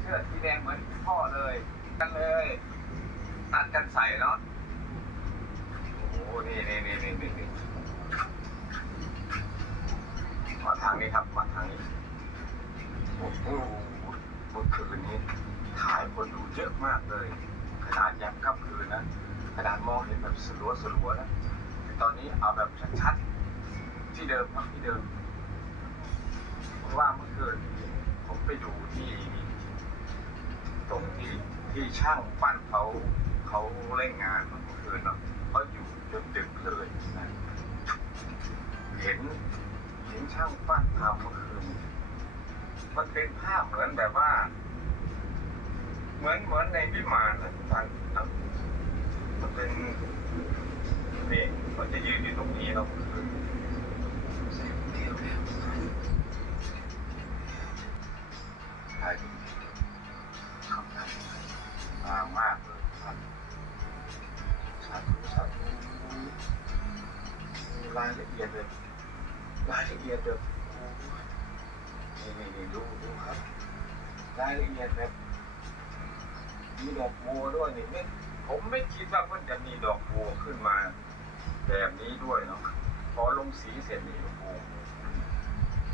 เสื้อสีแดงเหมือนพ่อเลยกันเลยนัดกันใส่เนาะโอ้โหนี่นี่นี่นี่นี่นี่มาทางนี้ครับมาทางนี้โอ้โหเมื่อคืนนี้ถ่ายคนดูเยอะมากเลยขนาดยับค่ำคืนนะขนาดมองเห็นแบบสลัวสลัวนะแต่ตอนนี้เอาแบบชัดๆที่เดิมครับที่เดิมเพราะว่าเมื่อคืนผมไปดูที่ ที่ช่างปั้นเขาเขาเล่นงานเมื่อคืนเนาะเขาอยู่จนดึกเลยนะเห็นเห็นช่างปั้นทำเมื่อคืนมันเป็นภาพเหมือนแบบว่า เหมือนเหมือนในวิมานนะท่านมันเป็นนี่เขาจะยืนอยู่ตรงนี้เนาะเมื่อคืนแสงเดียามมากเลยท่านสาธุสาธุมีรายละเอียดเลยรายละเอียดแบบนี่นี่นี่ดูดูครับ รายละเอียดแบบมีดอกบัวด้วยนี่ไม่ผมไม่คิดว่ามันจะมีดอกบัวขึ้นมา แบบนี้ด้วยเนาะพอลงสีเสร็จนี่โอ้โห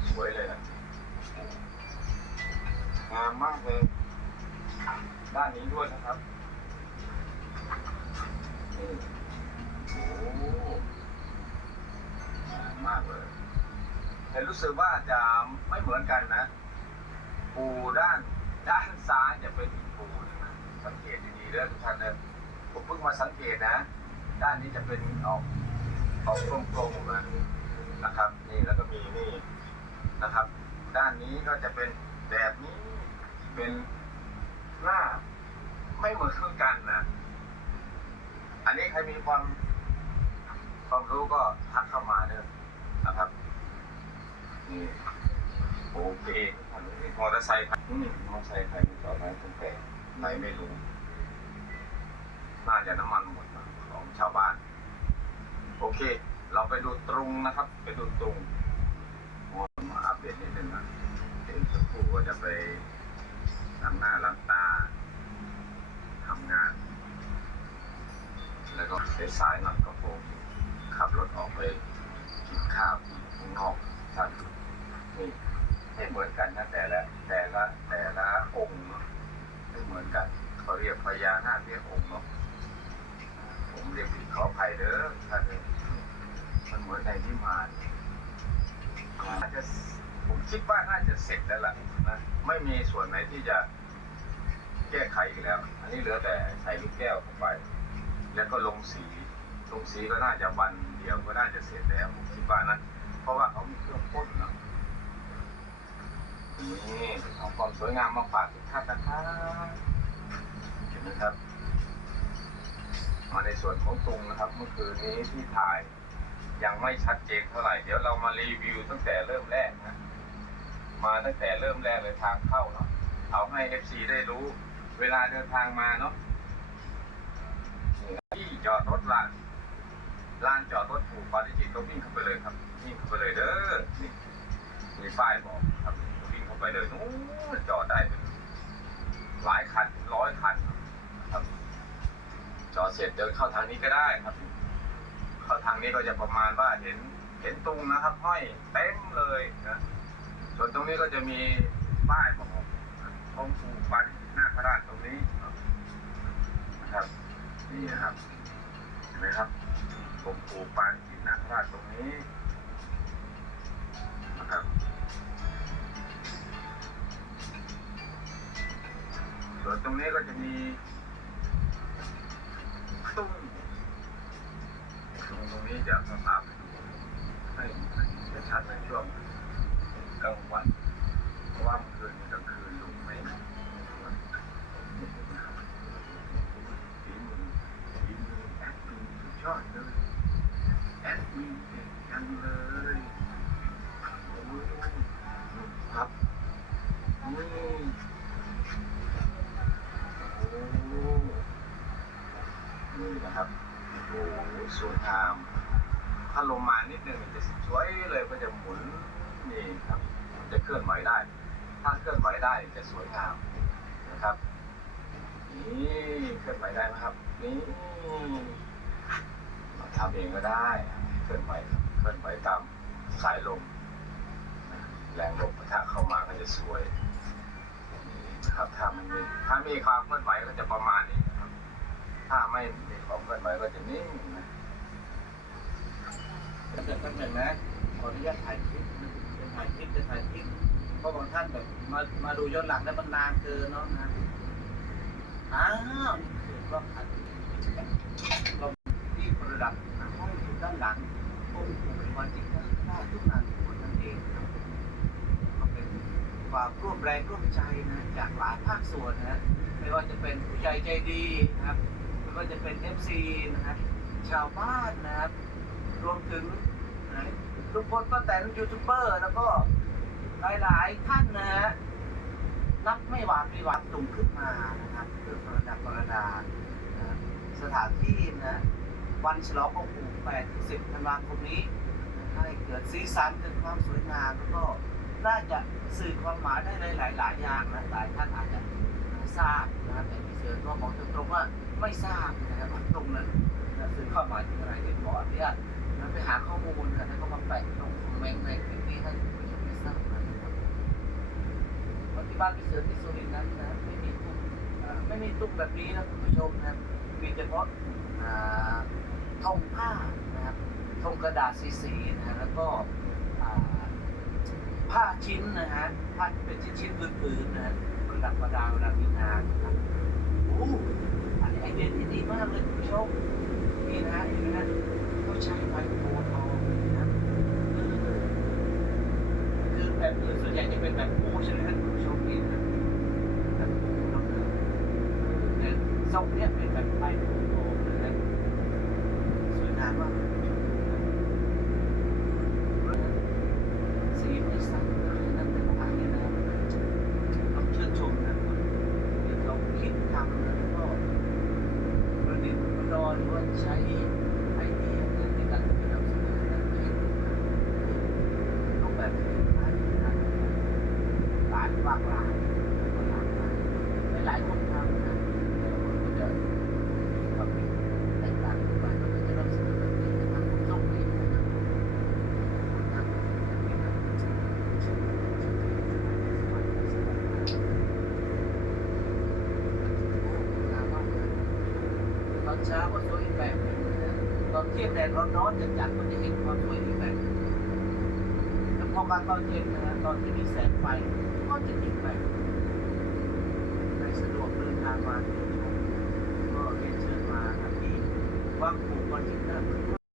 สวยเลยนะงามมากเลย ด้านนี้ด้วยนะครับนี่โอ้โหงามมากเลยแต่รู้สึกว่าจะไม่เหมือนกันนะ ปูด้านด้านซ้ายจะเป็นปูนะสังเกตดีๆเด้อทุกท่านเด้อผมเพิ่งมาสังเกตนะ ด้านนี้จะเป็นออกออกกลมๆนะนะครับ นี่แล้วก็มีนี่นะครับ ด้านนี้ก็จะเป็นแบบนี้เป็นหน้า ม่เหมือนกันนะอันนี้ใครมีความความรู้ก็ทักเข้ามาเด้อนะครับนี่โอเคมอเตอร์ไซค์ครับอืมอเตอร์ไซค์ใครมีจอดไว้ตรงแปลไหนไม่รู้ น่าจะน้ำมันหมดของชาวบ้าน โอเค เราไปดูตรงนะครับ ไปดูตรงมาอัปเดตนิดนึงนะเดี๋ยวสักครู่ก็จะไปล้างหน้าล้างตาทำงาน แล้วก็ สายๆหน่อยก็คงขับรถออกไปกินข้าวข้างนอกท่านนี่ไม่เหมือนกันนะแต่ละแต่ละแต่ละองค์ไม่เหมือนกันเขาเรียกพญานาคเรียกองค์เนาะผมเรียกผิดขออภัยเด้อท่านเอ้ยมันเหมือนในที่มานน่าจะผมคิดว่าน่าจะเสร็จแล้วล่ะนะไม่มีส่วนไหนที่จะแก้ไขอีกแล้ว อันนี้เหลือแต่ใส่ลูกแก้วเข้าไป แล้วก็ลงสีลงสีก็น่าจะวันเดียวก็น่าจะเสร็จแล้วผมคิดว่านะเพราะว่าเขามีเครื่องพ่นเนาะนี่เอาความสวยงามมาฝากทุกท่านนะครับเห็นไหมครับ มาในส่วนของตุงนะครับ เมื่อคืนนี้ที่ถ่ายยังไม่ชัดเจนเท่าไหร่ เดี๋ยวเรามารีวิวตั้งแต่เริ่มแรกนะ มาตั้งแต่เริ่มแรกเลยทางเข้าเนาะเอาให้ FC ได้รู้ เวลาเดินทางมาเนาะ จอดรถลานลานจอดรถผูกปาริจิตก็วิ่งเข้าไปเลยครับวิ่งเข้าไปเลยเด้อนี่มีป้ายบอกครับวิ่งเข้าไปเลยนู้นจอดได้เป็นหลายคันร้อยคันครับ จอดเสร็จเดินเข้าทางนี้ก็ได้ครับ เข้าทางนี้ก็จะประมาณว่าเห็นเห็นตุงนะครับ ห้อยเต็มเลยนะส่วนตรงนี้ก็จะมีป้ายบอกองค์ปู่ปันนาคราชตรงนี้นะครับนี่นะครับ นะครับองค์ปู่ปันนาคราชตรงนี้นะครับส่วนตรงนี้ก็จะมีตุ้งตรงตรงนี้จะสตา จังเลยโอ้ยครับนี่โอ้นี่นะครับ โอ้สวยงาม ถ้าลงมานิดนึงจะสวยเลยก็จะหมุนนี่ครับ จะเคลื่อนไหวได้ ถ้าเคลื่อนไหวได้จะสวยงามนะครับ นี่เคลื่อนไหวได้ไหมครับ นี่ทำเองก็ได้ เคลื่อนไหวครับเคลื่อนไหวตามสายลมแรงลมปะทะเข้ามาก็จะสวยครับถ้ามันมีถ้ามีความเคลื่อนไหวก็จะประมาณนี้ครับ ถ้าไม่มีความเคลื่อนไหวก็จะนิ่งนะถ้าเกิดท่านหนึ่นะขออนุญาตถ่ายคลิปจะถ่ายคลิปจะถ่ายคลิปเพราะบางท่านแบบมามาดูย้อนหลังแล้วมันนานเกินเนาะนะอ้าวนี่คือรอบคันเราที่ประดับห้องอยู่ด้านหลังค์ปู่เป็นวันจิตข้างหน้าทุกนานคนนั่นเองครับก็เป็นความ ร่วมแรงร่วมใจนะจากหลายภาคส่วนนะไม่ว่าจะเป็นผู้ใหญ่ใจดีนะครับ ไม่ว่าจะเป็น FC นะครับชาวบ้านนะครับ รวมถึงลุงพลป้าแตนยูทูบเบอร์แล้วก็หลาย ๆ ท่านนะฮะนับไม่หวาดไม่หวาดตุ่มขึ้นมานะครับเพื่อประดับประดาสถานที่นะวันฉลองของปู่8ถึง10ธันวาคมนี้ให้เกิดสีสันเกิดความสวยงามแล้วก็ น่าจะสื่อความหมายได้หลายหลาย ๆ อย่างนะหลายท่านอาจจะทราบนะครับแต่พี่เสือก็บอกตรงๆว่าไม่ทราบนะครับตรงนั้นสื่อความหมายถึงอะไรเดี๋ยวขออนุญาตนะไปหาข้อมูลกันแล้วก็มาแปะลงคอมเมนต์ในคลิปนี้ให้ผู้ชมได้ทราบนะครับวันที่บ้านพี่เสือที่สุรินทร์นั้นนะไม่มีตุ้มไม่มีตุ้มแบบนี้นะคุณผู้ชมนะมีเฉพาะอ่าธงผ้านะครับธงกระดาษสีๆนะแล้วก็ ผ้าชิ้นนะฮะผ้าที่เป็นชิ้นๆพื้นๆนะฮะประดับประดาเวลามีงานนะครับโอ้อันนี้ไอเดียที่ดีมากเลยคุณผู้ชมนี่นะฮะเห็นไหมฮะเขาใช้ใบโพทองนะคือแบบอื่นส่วนใหญ่จะเป็นแบบปูใช่ไหมครับคุณผู้ชมนี่นะแบบปูแล้วนะแต่ทรงเนี้ยเป็นแบบใบโพธิ์ทองนะฮะสวยงามมากสีไม่ซ้ำกันนั่นเป็นอะไรนะครับต้องชื่นชมนะที่เขาคิดทำแล้วก็ ประดิษฐ์ประดอยหรือว่าใช้ไอเดียในการนำเสนอนั้นให้รูปแบบที่หลายหลายหลากหลายหลากหลายหลายคนทำนะแต่ละคนก็จะมีความเป็นแตกต่างกันไปมันก็จะนำเสนอแบบนี้นะครับผมต้องมีนะครับคนทำแบบนี้นะครับโอ้งามมากเลย ตอนเช้าก็สวยอีกแบบหนึงนะตอนเที่ยงแดดร้อนๆจัดๆก็จะเห็นความสวยอีกแบบแล้วพอมาตอนเย็นนะตอนที่มีแสงไฟก็จะอีกแบบในสะดวกเดินทางมาก็เรียนเชิญมาครับที่วังปู่ก่อนที่หน้าเมืองพ